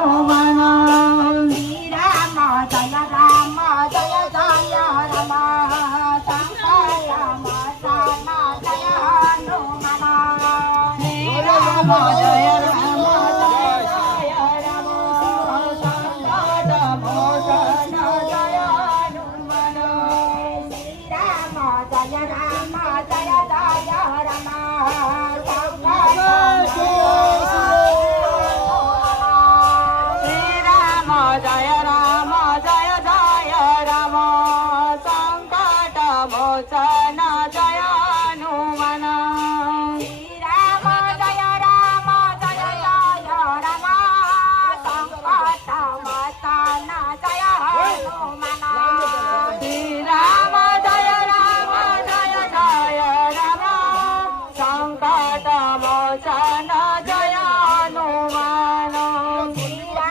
हनुमान श्रीराम जय राम जय जय राम राम जय हनुमान श्रीराम जय राम जय जय राम संकट मोचन जय हनुमान श्रीराम जय राम जय जय राम श्रीराम जय